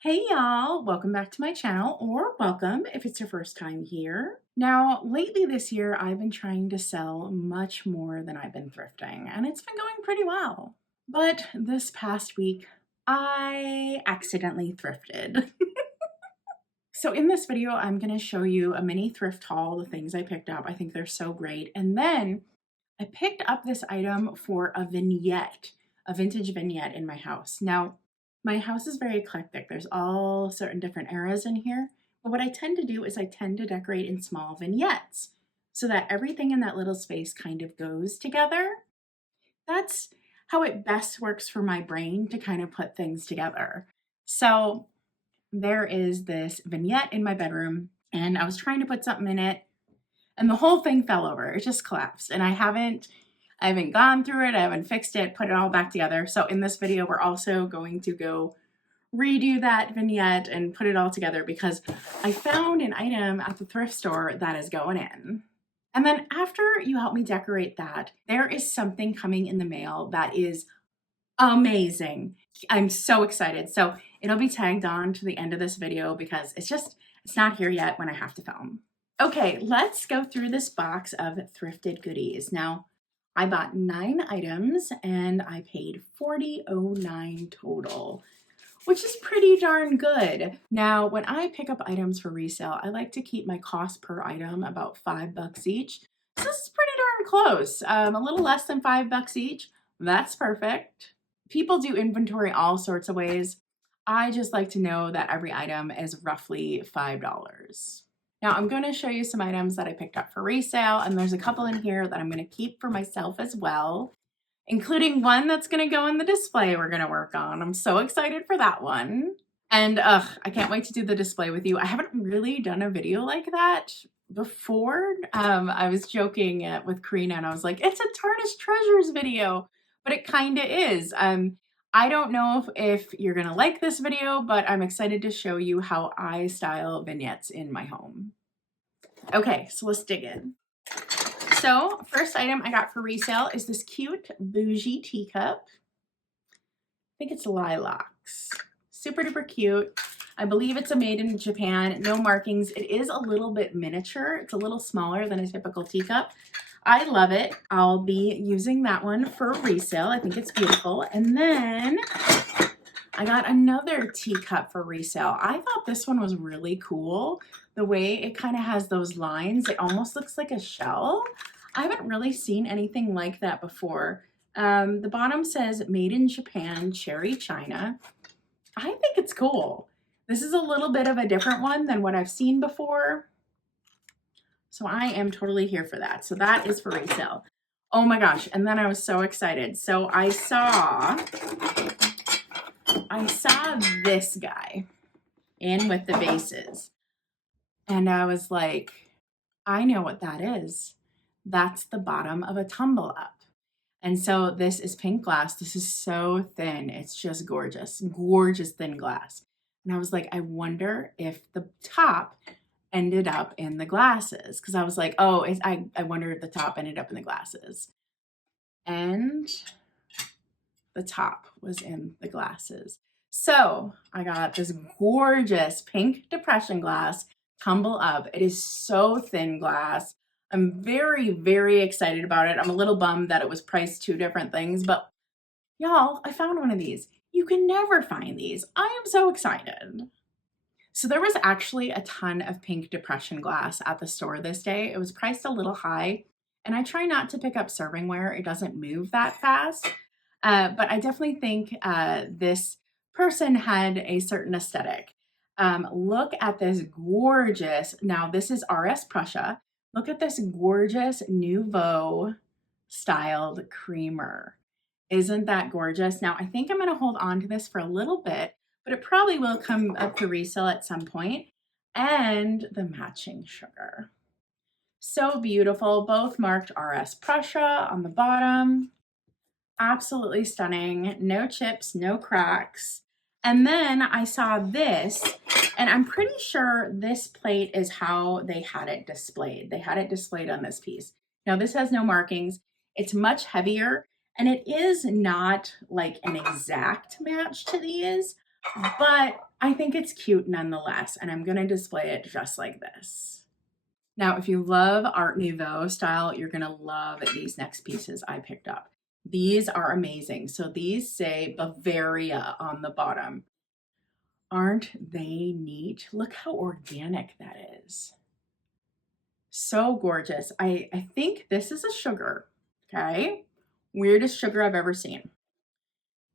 Hey y'all, welcome back to my channel, or welcome if it's your first time here. Now, lately this year, I've been trying to sell much more than I've been thrifting, and it's been going pretty well. But this past week, I accidentally thrifted. So in this video, I'm going to show you a mini thrift haul, the things I picked up. I think they're so great. And then I picked up this item for a vignette, a vintage vignette in my house. Now, my house is very eclectic. There's all certain different eras in here. But what I tend to do is I tend to decorate in small vignettes so that everything in that little space kind of goes together. That's how it best works for my brain to kind of put things together. So there is this vignette in my bedroom, and I was trying to put something in it, and the whole thing fell over. It just collapsed, and I haven't gone through it. I haven't fixed it, put it all back together. So in this video, we're also going to go redo that vignette and put it all together because I found an item at the thrift store that is going in. And then after you help me decorate that, there is something coming in the mail that is amazing. I'm so excited. So it'll be tagged on to the end of this video because it's not here yet when I have to film. Okay, let's go through this box of thrifted goodies. Now, I bought 9 items and I paid $40.09 total, which is pretty darn good. Now, when I pick up items for resale, I like to keep my cost per item about $5 each. So this is pretty darn close. A little less than $5 each. That's perfect. People do inventory all sorts of ways. I just like to know that every item is roughly $5. Now I'm going to show you some items that I picked up for resale, and there's a couple in here that I'm going to keep for myself as well, including one that's going to go in the display we're going to work on. I'm so excited for that one. And I can't wait to do the display with you. I haven't really done a video like that before. I was joking with Karina and I was like, it's a Tarnished Treasures video. But it kind of is. I don't know if you're going to like this video, but I'm excited to show you how I style vignettes in my home. Okay, so let's dig in. So first item I got for resale is this cute bougie teacup. I think it's lilacs. Super duper cute. I believe it's a made in Japan, no markings. It is a little bit miniature. It's a little smaller than a typical teacup. I love it. I'll be using that one for resale. I think it's beautiful. And then I got another teacup for resale. I thought this one was really cool. The way it kind of has those lines, it almost looks like a shell. I haven't really seen anything like that before. The bottom says made in Japan, cherry china. I think it's cool. This is a little bit of a different one than what I've seen before. So I am totally here for that. So that is for resale. Oh my gosh. And then I was so excited. So I saw this guy in with the vases. And I was like, I know what that is. That's the bottom of a tumble up. And so this is pink glass. This is so thin. It's just gorgeous, gorgeous thin glass. And I was like, I wonder if the top ended up in the glasses, because I was like, oh, I wonder if the top ended up in the glasses. And the top was in the glasses. So I got this gorgeous pink depression glass, tumble up. It is so thin glass. I'm very, very excited about it. I'm a little bummed that it was priced 2 different things, but y'all, I found one of these. You can never find these. I am so excited. So there was actually a ton of pink depression glass at the store this day. It was priced a little high, and I try not to pick up servingware. It doesn't move that fast, but I definitely think this person had a certain aesthetic. Look at this gorgeous, now this is RS Prussia. Look at this gorgeous Nouveau styled creamer. Isn't that gorgeous? Now I think I'm going to hold on to this for a little bit, but it probably will come up to resale at some point. And the matching sugar. So beautiful, both marked RS Prussia on the bottom. Absolutely stunning, no chips, no cracks. And then I saw this, and I'm pretty sure this plate is how they had it displayed. They had it displayed on this piece. Now this has no markings. It's much heavier, and it is not like an exact match to these, but I think it's cute nonetheless, and I'm gonna display it just like this. Now, if you love Art Nouveau style, you're gonna love these next pieces I picked up. These are amazing. So these say Bavaria on the bottom. Aren't they neat? Look how organic that is. So gorgeous. I think this is a sugar, okay? Weirdest sugar I've ever seen.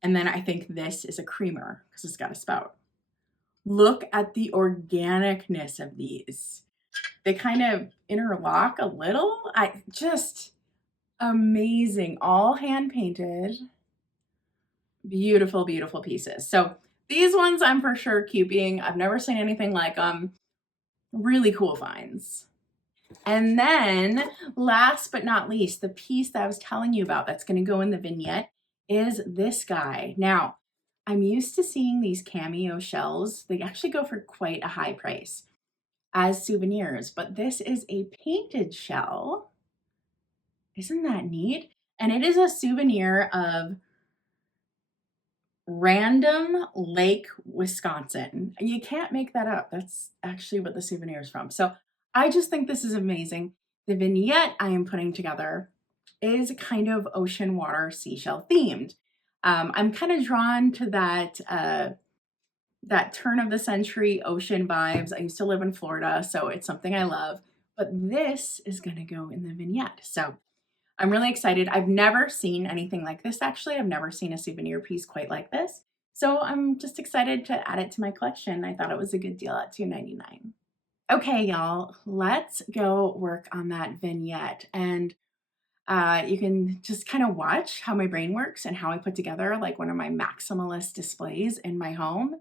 And then I think this is a creamer because it's got a spout. Look at the organicness of these. They kind of interlock a little. Just amazing. All hand painted. Beautiful, beautiful pieces. So these ones I'm for sure keeping. I've never seen anything like them. Really cool finds. And then last but not least, the piece that I was telling you about that's going to go in the vignette is this guy. Now, I'm used to seeing these cameo shells. They actually go for quite a high price as souvenirs, but this is a painted shell. Isn't that neat? And it is a souvenir of Random Lake, Wisconsin. You can't make that up. That's actually what the souvenir is from. So I just think this is amazing. The vignette I am putting together is kind of ocean water seashell themed. I'm kind of drawn to that turn of the century ocean vibes. I used to live in Florida, so it's something I love. But this is going to go in the vignette. So I'm really excited. I've never seen anything like this, actually. I've never seen a souvenir piece quite like this. So I'm just excited to add it to my collection. I thought it was a good deal at $2.99. Okay, y'all, let's go work on that vignette. And you can just kind of watch how my brain works and how I put together like one of my maximalist displays in my home.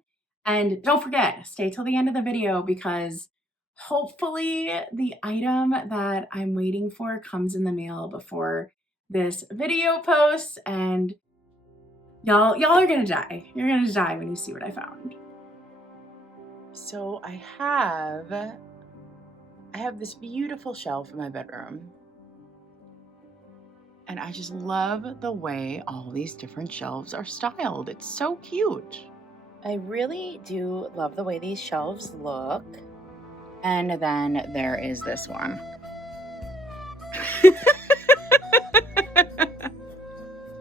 And don't forget, stay till the end of the video because hopefully the item that I'm waiting for comes in the mail before this video posts, and y'all are gonna die. You're gonna die when you see what I found. So I have this beautiful shelf in my bedroom. And I just love the way all these different shelves are styled. It's so cute. I really do love the way these shelves look. And then there is this one.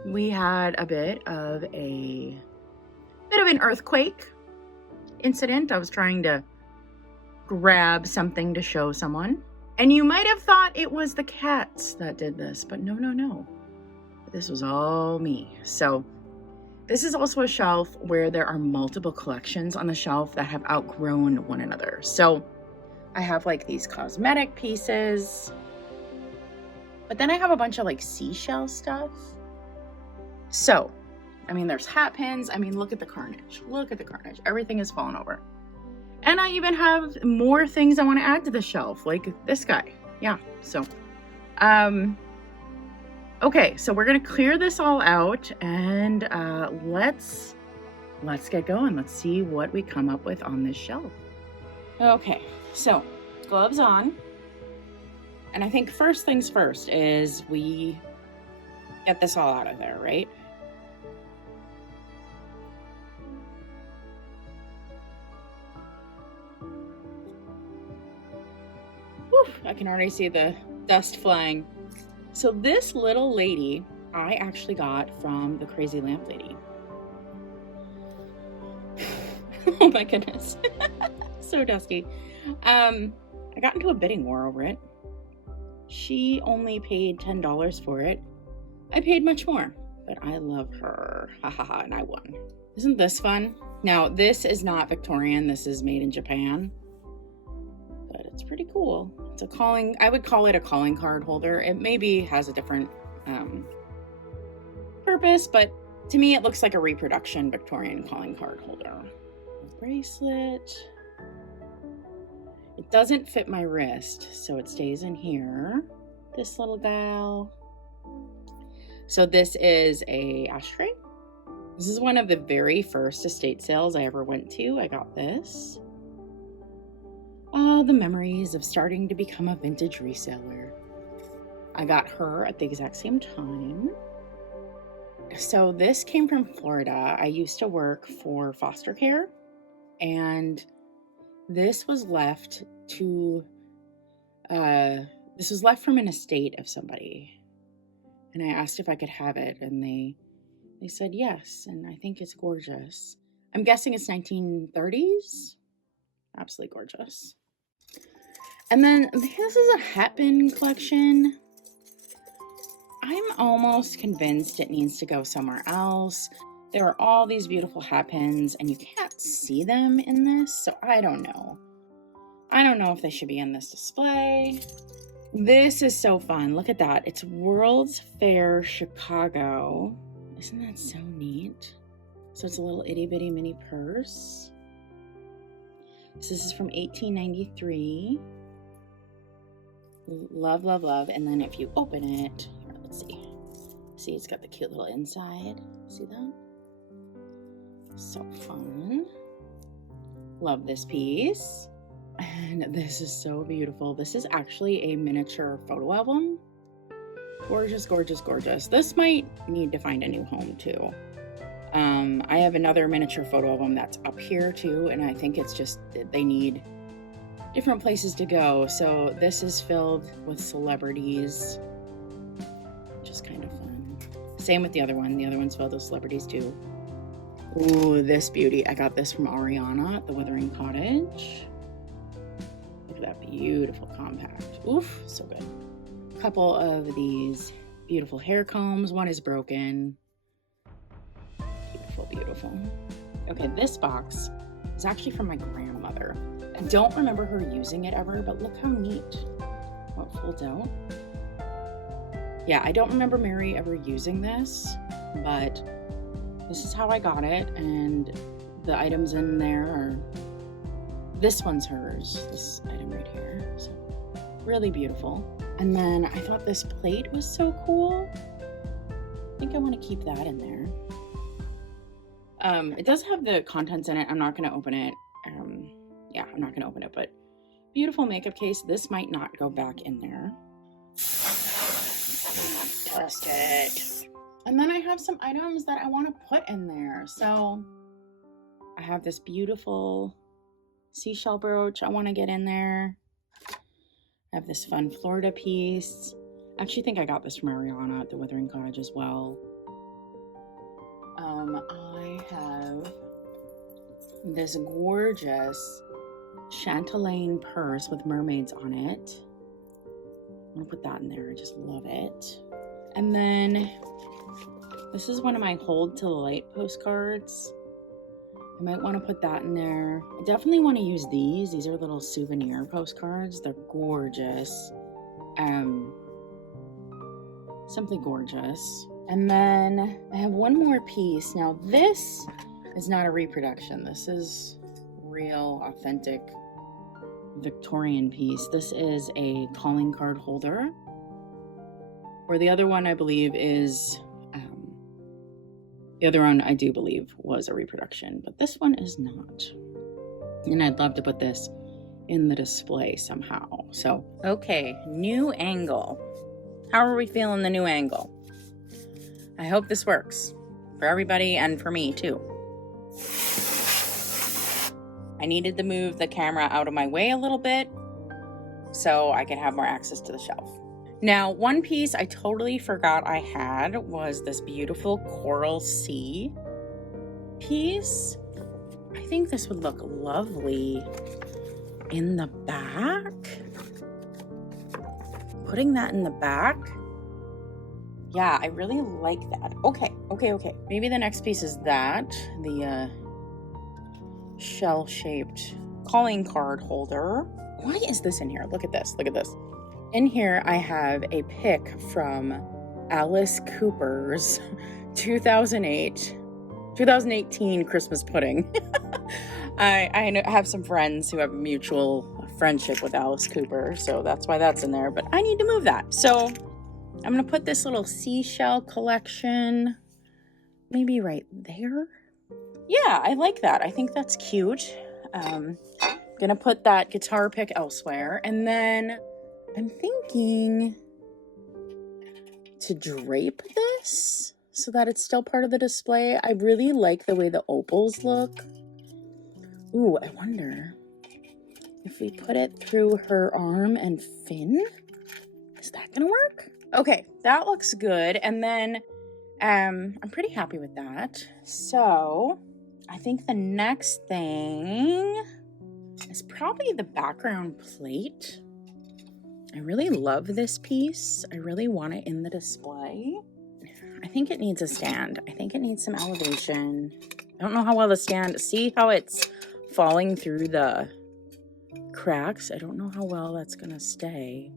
We had a bit of an earthquake incident. I was trying to grab something to show someone. And you might have thought it was the cats that did this, but no. This was all me. So this is also a shelf where there are multiple collections on the shelf that have outgrown one another. So I have like these cosmetic pieces, but then I have a bunch of like seashell stuff. So, I mean, there's hat pins. I mean, look at the carnage. Look at the carnage. Everything is falling over. And I even have more things I want to add to the shelf, like this guy. Yeah, so, okay, so we're going to clear this all out and let's get going. Let's see what we come up with on this shelf. Okay, so gloves on. And I think first things first is we get this all out of there, right? Whew, I can already see the dust flying. So this little lady, I actually got from the Crazy Lamp Lady. Oh my goodness. So dusty. I got into a bidding war over it. She only paid $10 for it. I paid much more, but I love her. Ha ha ha, and I won. Isn't this fun? Now, this is not Victorian. This is made in Japan. But it's pretty cool. It's I would call it a calling card holder. It maybe has a different purpose, but to me it looks like a reproduction Victorian calling card holder. Bracelet. It doesn't fit my wrist, so it stays in here. This little gal. So this is a ashtray. This is one of the very first estate sales I ever went to. I got this. Oh, the memories of starting to become a vintage reseller. I got her at the exact same time. So this came from Florida. I used to work for foster care, and this was left to, this was left from an estate of somebody. And I asked if I could have it, and they said yes, and I think it's gorgeous. I'm guessing it's 1930s. Absolutely gorgeous. And then this is a hat pin collection. I'm almost convinced it needs to go somewhere else. There are all these beautiful hat pins, and you can't see them in this, so I don't know. I don't know if they should be in this display. This is so fun. Look at that. It's World's Fair Chicago. Isn't that so neat? So it's a little itty bitty mini purse. So this is from 1893. Love, love, love. And then if you open it, here, let's see. See, it's got the cute little inside. See that? So fun. Love this piece. And this is so beautiful. This is actually a miniature photo album. Gorgeous, gorgeous, gorgeous. This might need to find a new home too. I have another miniature photo album that's up here too, and I think it's just, they need different places to go. So this is filled with celebrities, which is kind of fun. Same with the other one. The other one's filled with celebrities too. Ooh, this beauty. I got this from Ariana at the Wuthering Cottage. Look at that beautiful compact. Oof, so good. A couple of these beautiful hair combs. One is broken. Beautiful, beautiful. Okay, this box is actually from my grandmother. I don't remember her using it ever, but look how neat. Oh, it folds out. Yeah, I don't remember Mary ever using this, but this is how I got it, and the items in there are, this one's hers, this item right here, so really beautiful. And then I thought this plate was so cool. I think I want to keep that in there. It does have the contents in it. I'm not going to open it. Yeah, I'm not going to open it, but beautiful makeup case. This might not go back in there. Trust it. And then I have some items that I want to put in there. So I have this beautiful seashell brooch I want to get in there. I have this fun Florida piece. I actually think I got this from Ariana at the Wuthering Cottage as well. I have this gorgeous chatelaine purse with mermaids on it. I'm gonna put that in there. I just love it. And then this is one of my Hold to the Light postcards. I might want to put that in there. I definitely want to use these. These are little souvenir postcards. They're gorgeous. Simply gorgeous. And then I have one more piece. Now this is not a reproduction. This is real, authentic Victorian piece. This is a calling card holder. Or the other one I believe is, the other one I do believe was a reproduction, but this one is not. And I'd love to put this in the display somehow. So, okay, new angle. How are we feeling the new angle? I hope this works for everybody and for me too. I needed to move the camera out of my way a little bit so I could have more access to the shelf. Now, one piece I totally forgot I had was this beautiful coral sea piece. I think this would look lovely in the back. Putting that in the back. Yeah, I really like that. Okay. Maybe the next piece is that. The shell-shaped calling card holder. Why is this in here? Look at this. In here, I have a pic from Alice Cooper's 2018 Christmas pudding. I have some friends who have a mutual friendship with Alice Cooper, so that's why that's in there, but I need to move that. So I'm going to put this little seashell collection maybe right there. Yeah, I like that. I think that's cute. Gonna put that guitar pick elsewhere, and then I'm thinking to drape this so that it's still part of the display. I really like the way the opals look. Ooh, I wonder if we put it through her arm and fin, is that gonna work? Okay, that looks good. And then I'm pretty happy with that. So I think the next thing is probably the background plate. I really love this piece. I really want it in the display. I think it needs a stand. I think it needs some elevation. I don't know how well the stand, see how it's falling through the cracks? I don't know how well that's gonna stay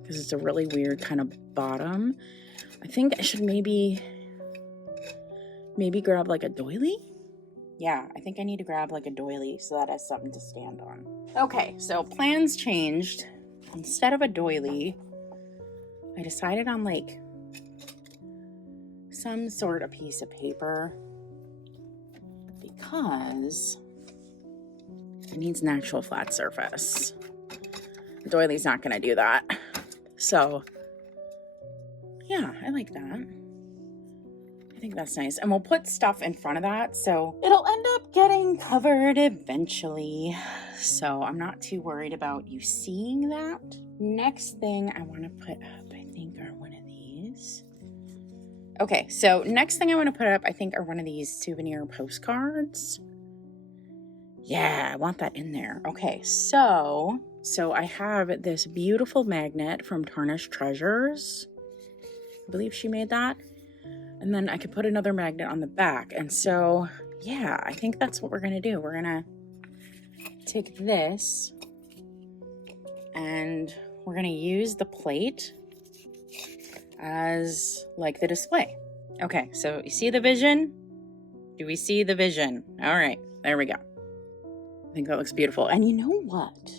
because it's a really weird kind of bottom. I think I should maybe grab like a doily. Yeah, I think I need to grab like a doily so that has something to stand on. Okay, so plans changed. Instead of a doily, I decided on like some sort of piece of paper because it needs an actual flat surface. The doily's not gonna do that. So yeah, I like that. I think that's nice. And we'll put stuff in front of that, so it'll end up getting covered eventually. So I'm not too worried about you seeing that. Next thing I want to put up, I think, are one of these. Okay, so next thing I want to put up, I think, are one of these souvenir postcards. Yeah, I want that in there. Okay, so I have this beautiful magnet from Tarnished Treasures. I believe she made that. And then I could put another magnet on the back. And so, yeah, I think that's what we're going to do. We're going to take this and we're going to use the plate as like the display. Okay, so you see the vision? Do we see the vision? All right, there we go. I think that looks beautiful. And you know what?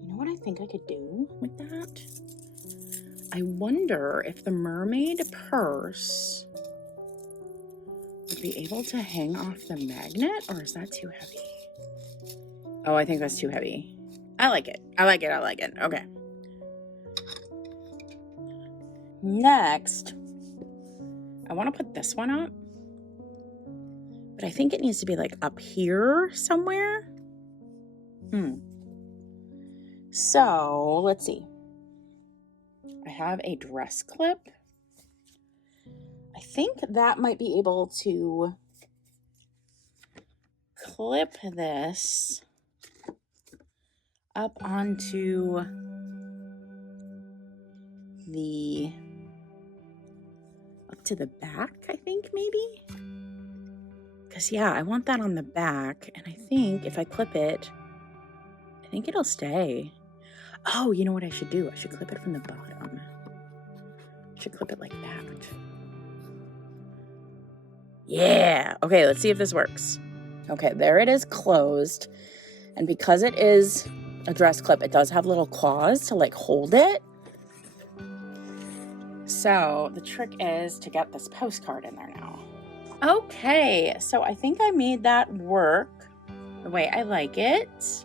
You know what I think I could do with that? I wonder if the mermaid purse would be able to hang off the magnet, or is that too heavy? Oh, I think that's too heavy. I like it. I like it. I like it. Okay. Next, I want to put this one up, but I think it needs to be like up here somewhere. So let's see. I have a dress clip. I think that might be able to clip this up onto up to the back, I think, maybe. Because, yeah, I want that on the back. And I think if I clip it, I think it'll stay. Oh, you know what I should do? I should clip it from the bottom. I should clip it like that. Yeah. Okay, let's see if this works. Okay, there it is closed. And because it is a dress clip, it does have little claws to like hold it. So the trick is to get this postcard in there now. Okay, so I think I made that work the way I like it.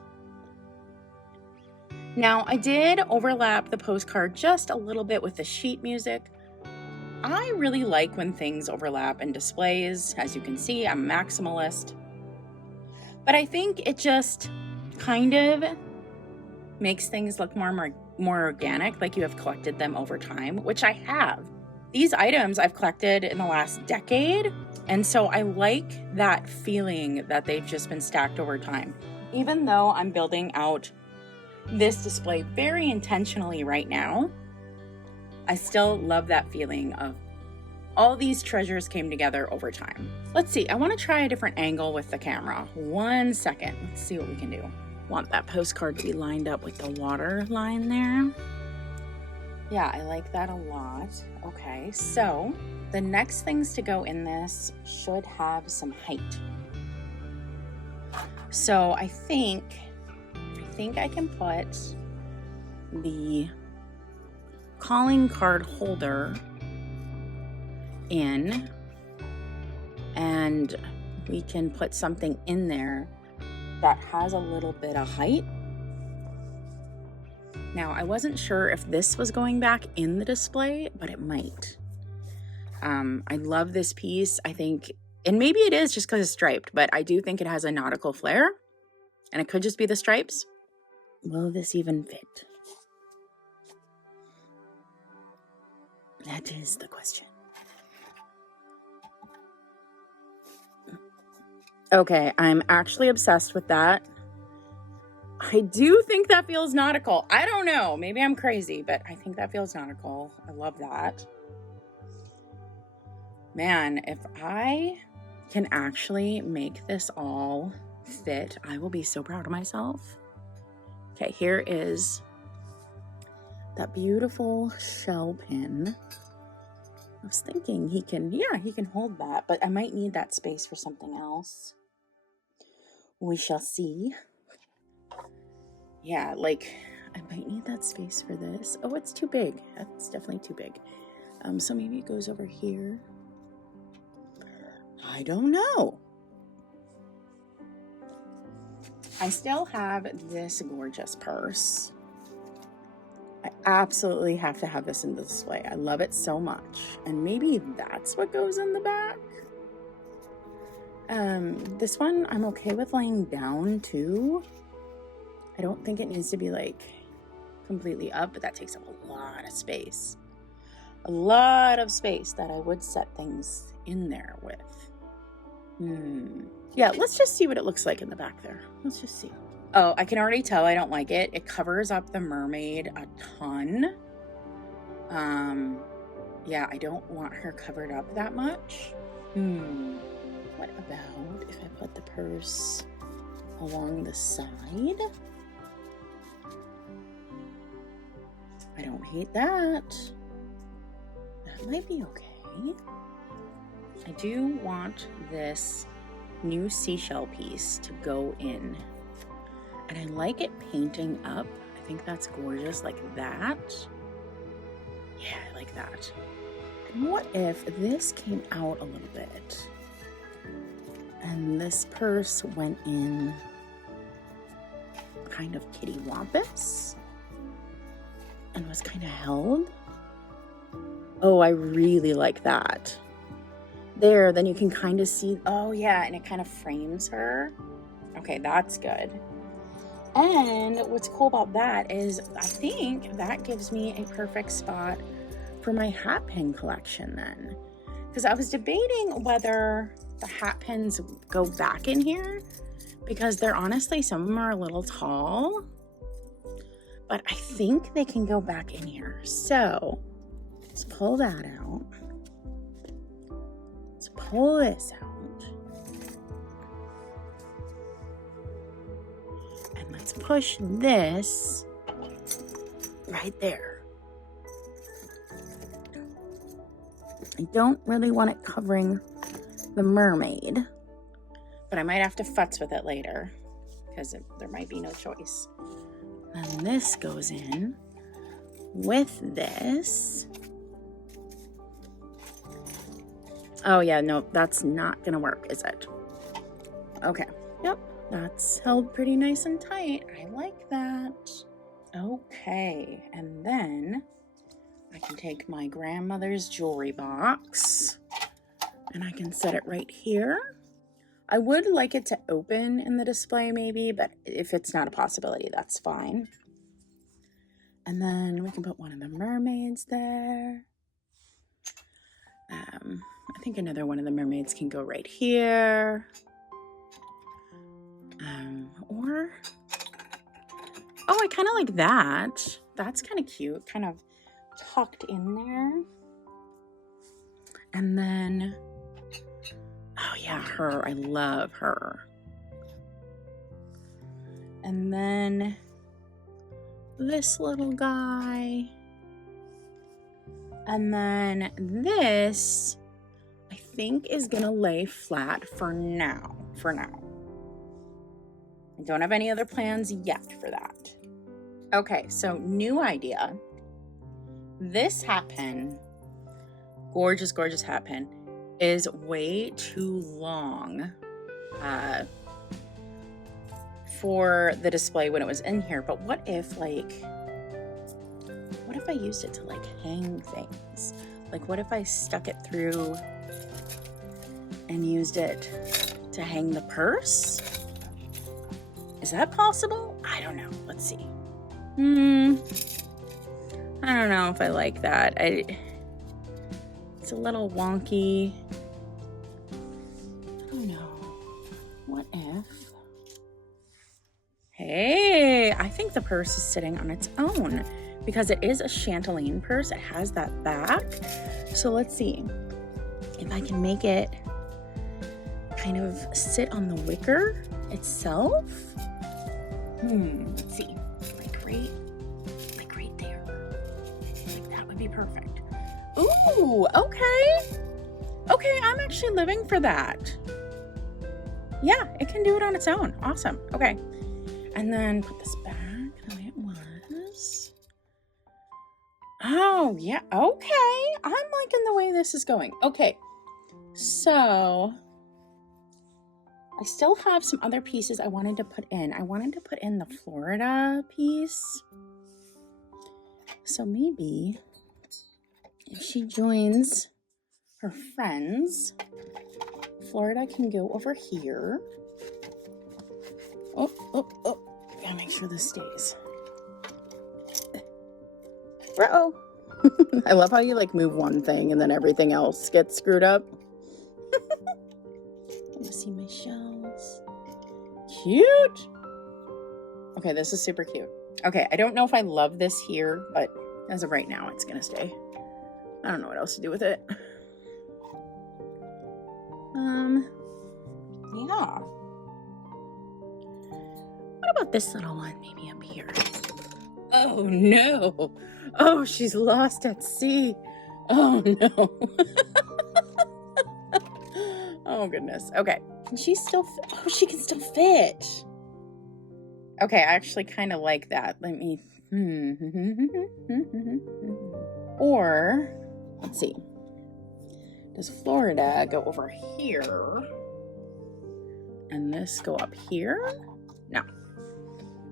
Now, I did overlap the postcard just a little bit with the sheet music. I really like when things overlap in displays. As you can see, I'm a maximalist. But I think it just kind of makes things look more organic, like you have collected them over time, which I have. These items I've collected in the last decade, and so I like that feeling that they've just been stacked over time. Even though I'm building out this display very intentionally right now, I still love that feeling of all these treasures came together over time. Let's see, I want to try a different angle with the camera. 1 second, let's see what we can do. Want that postcard to be lined up with the water line there. Yeah, I like that a lot. Okay, so the next things to go in this should have some height. So I think I can put the calling card holder in, and we can put something in there that has a little bit of height. Now, I wasn't sure if this was going back in the display, but it might. I love this piece. I think And maybe it is just because it's striped, but I do think it has a nautical flair. And it could just be the stripes. Will this even fit? That is the question. Okay, I'm actually obsessed with that. I do think that feels nautical. I don't know. Maybe I'm crazy, but I think that feels nautical. I love that. Man, if I can actually make this all fit, I will be so proud of myself. Okay, here is that beautiful shell pin. I was thinking he can hold that, but I might need that space for something else. We shall see. Yeah, like I might need that space for this. Oh, it's too big. That's definitely too big. So maybe it goes over here. I don't know. I still have this gorgeous purse. I absolutely have to have this in the display. I love it so much. And maybe that's what goes in the back. This one I'm okay with laying down too. I don't think it needs to be like completely up, but that takes up a lot of space. A lot of space that I would set things in there with. Yeah, let's just see what it looks like in the back there. Let's just see. Oh, I can already tell I don't like it. It covers up the mermaid a ton. Yeah, I don't want her covered up that much. What about if I put the purse along the side? I don't hate that. That might be okay. I do want this new seashell piece to go in. And I like it painting up. I think that's gorgeous, like that. Yeah, I like that. And what if this came out a little bit? And this purse went in kind of kitty wampus and was kind of held. Oh, I really like that. There, then you can kind of see, oh yeah, and it kind of frames her. Okay, that's good. And what's cool about that is I think that gives me a perfect spot for my hat pin collection then. Because I was debating whether the hat pins go back in here because they're honestly, some of them are a little tall, but I think they can go back in here. So let's pull that out. Let's pull this out. And let's push this right there. I don't really want it covering the mermaid, but I might have to futz with it later because there might be no choice. And this goes in with this. Oh yeah, no, that's not gonna work, is it? Okay, yep, that's held pretty nice and tight. I like that. Okay, and then I can take my grandmother's jewelry box and I can set it right here. I would like it to open in the display maybe, but if it's not a possibility, that's fine. And then we can put one of the mermaids there. I think another one of the mermaids can go right here. Or, oh, I kind of like that. That's kind of cute, kind of tucked in there. And then, oh yeah, her, I love her. And then this little guy. And then this, I think, is gonna lay flat for now. I don't have any other plans yet for that. Okay, so new idea. This hat pin, gorgeous, gorgeous hat pin, is way too long for the display when it was in here. But what if I used it to like hang things? Like what if I stuck it through and used it to hang the purse. Is that possible? I don't know. Let's see. I don't know if I like that. It's a little wonky. I don't know. What if? Hey, I think the purse is sitting on its own because it is a chatelaine purse. It has that back. So let's see if I can make it kind of sit on the wicker itself. Let's see. Like right there. Like that would be perfect. Ooh, okay. Okay, I'm actually living for that. Yeah, it can do it on its own. Awesome. Okay. And then put this back the way it was. Oh, yeah. Okay. I'm liking the way this is going. Okay. So I still have some other pieces I wanted to put in. I wanted to put in the Florida piece. So maybe if she joins her friends, Florida can go over here. Oh. Gotta make sure this stays. Uh-oh. I love how you like move one thing and then everything else gets screwed up. Let me see my shells. Cute. Okay, this is super cute. Okay, I don't know if I love this here, but as of right now, it's gonna stay. I don't know what else to do with it. Yeah. What about this little one? Maybe up here. Oh no. Oh, she's lost at sea. Oh no. Oh goodness. Okay. Can she still fit? Oh, she can still fit. Okay, I actually kind of like that. Let me. Or, let's see. Does Florida go over here? And this go up here? No.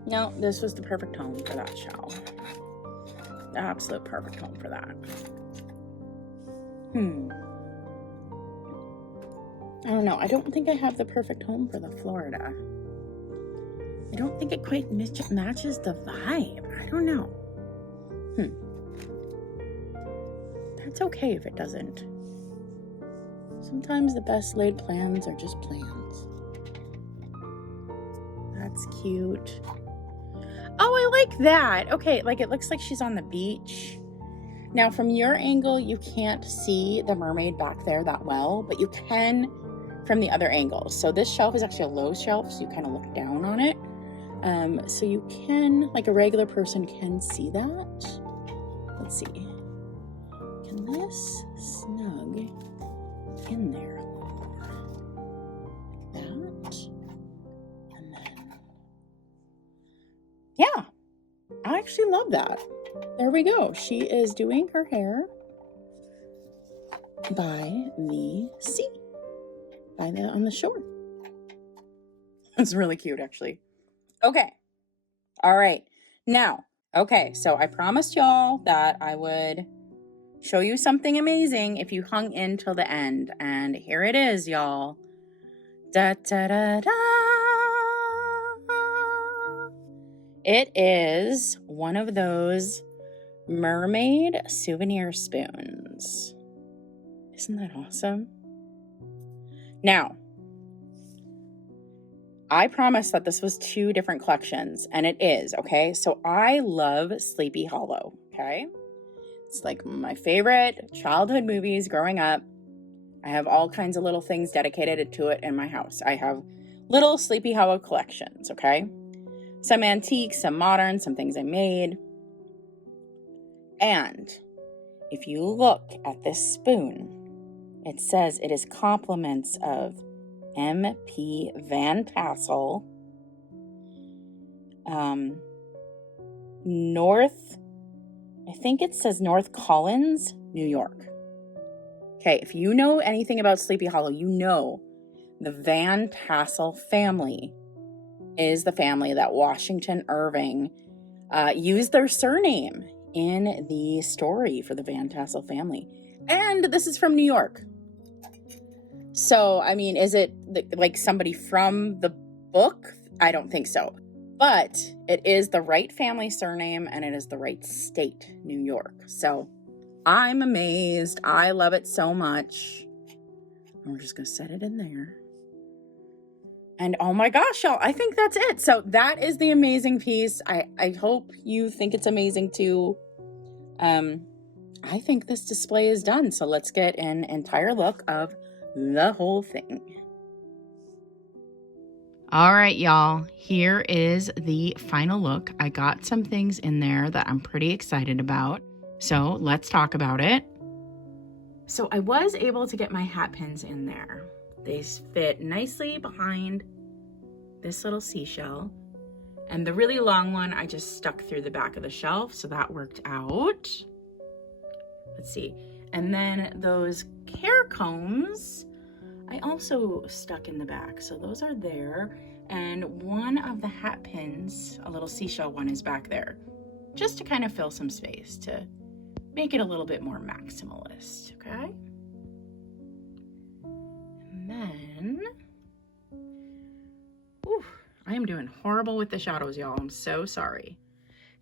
No, this was the perfect home for that shell. The absolute perfect home for that. I don't know. I don't think I have the perfect home for the Florida. I don't think it quite matches the vibe. I don't know. That's okay if it doesn't. Sometimes the best laid plans are just plans. That's cute. Oh, I like that. Okay, like it looks like she's on the beach. Now, from your angle, you can't see the mermaid back there that well, but you can from the other angles. So this shelf is actually a low shelf, so you kind of look down on it. So you can, like a regular person can see that. Let's see. Can this snug in there a little more? Like that. And then, yeah, I actually love that. There we go. She is doing her hair by the sea, on the shore. It's really cute, actually. Okay. All right. Now, okay, so I promised y'all that I would show you something amazing if you hung in till the end. And here it is, y'all. Da da da da. It is one of those mermaid souvenir spoons. Isn't that awesome? Now, I promised that this was 2 different collections, and it is, okay? So I love Sleepy Hollow, okay? It's like my favorite childhood movies growing up. I have all kinds of little things dedicated to it in my house. I have little Sleepy Hollow collections, okay? Some antique, some modern, some things I made. And if you look at this spoon, it says it is compliments of M.P. Van Tassel, I think it says North Collins, New York. Okay, if you know anything about Sleepy Hollow, you know the Van Tassel family is the family that Washington Irving used their surname in the story for the Van Tassel family. And this is from New York. So, I mean, is it like somebody from the book? I don't think so. But it is the right family surname and it is the right state, New York. So I'm amazed. I love it so much. And we're just going to set it in there. And oh my gosh, y'all, I think that's it. So that is the amazing piece. I hope you think it's amazing too. I think this display is done. So let's get an entire look of the whole thing. All right, y'all, here is the final look. I got some things in there that I'm pretty excited about. So let's talk about it. So I was able to get my hat pins in there. They fit nicely behind this little seashell. And the really long one, I just stuck through the back of the shelf. So that worked out. Let's see. And then those hair combs, I also stuck in the back. So those are there. And one of the hat pins, a little seashell one, is back there. Just to kind of fill some space, to make it a little bit more maximalist, okay? And then, I am doing horrible with the shadows, y'all. I'm so sorry.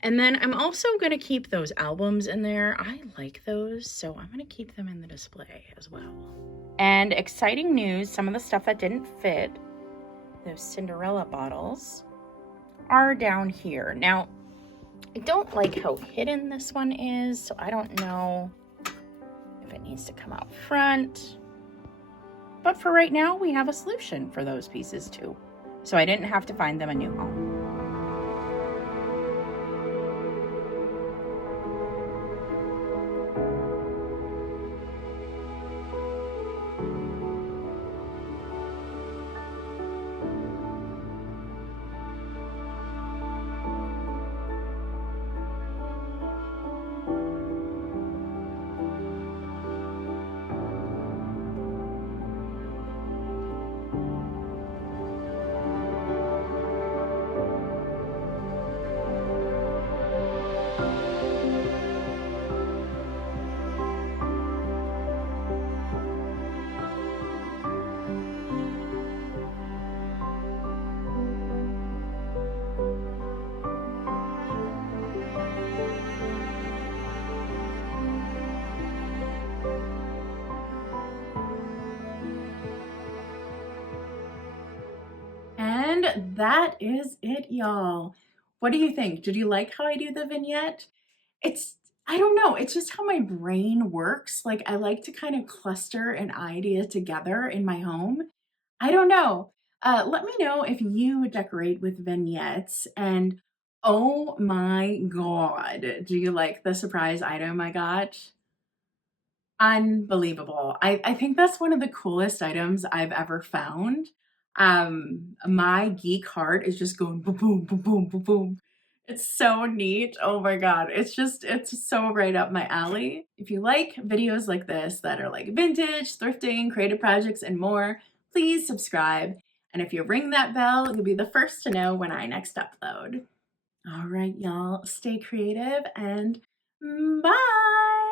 And then I'm also gonna keep those albums in there. I like those, so I'm gonna keep them in the display as well. And exciting news, some of the stuff that didn't fit, those Cinderella bottles, are down here. Now, I don't like how hidden this one is, so I don't know if it needs to come out front. But for right now, we have a solution for those pieces too. So I didn't have to find them a new home. And that is it, y'all. What do you think? Did you like how I do the vignette? I don't know, it's just how my brain works. Like, I like to kind of cluster an idea together in my home. I don't know. Let me know if you decorate with vignettes. And oh my God, do you like the surprise item I got? Unbelievable. I think that's one of the coolest items I've ever found. My geek heart is just going boom, boom, boom, boom, boom, boom. It's so neat. Oh my God. It's so right up my alley. If you like videos like this that are like vintage, thrifting, creative projects, and more, please subscribe. And if you ring that bell, you'll be the first to know when I next upload. All right, y'all, stay creative and bye.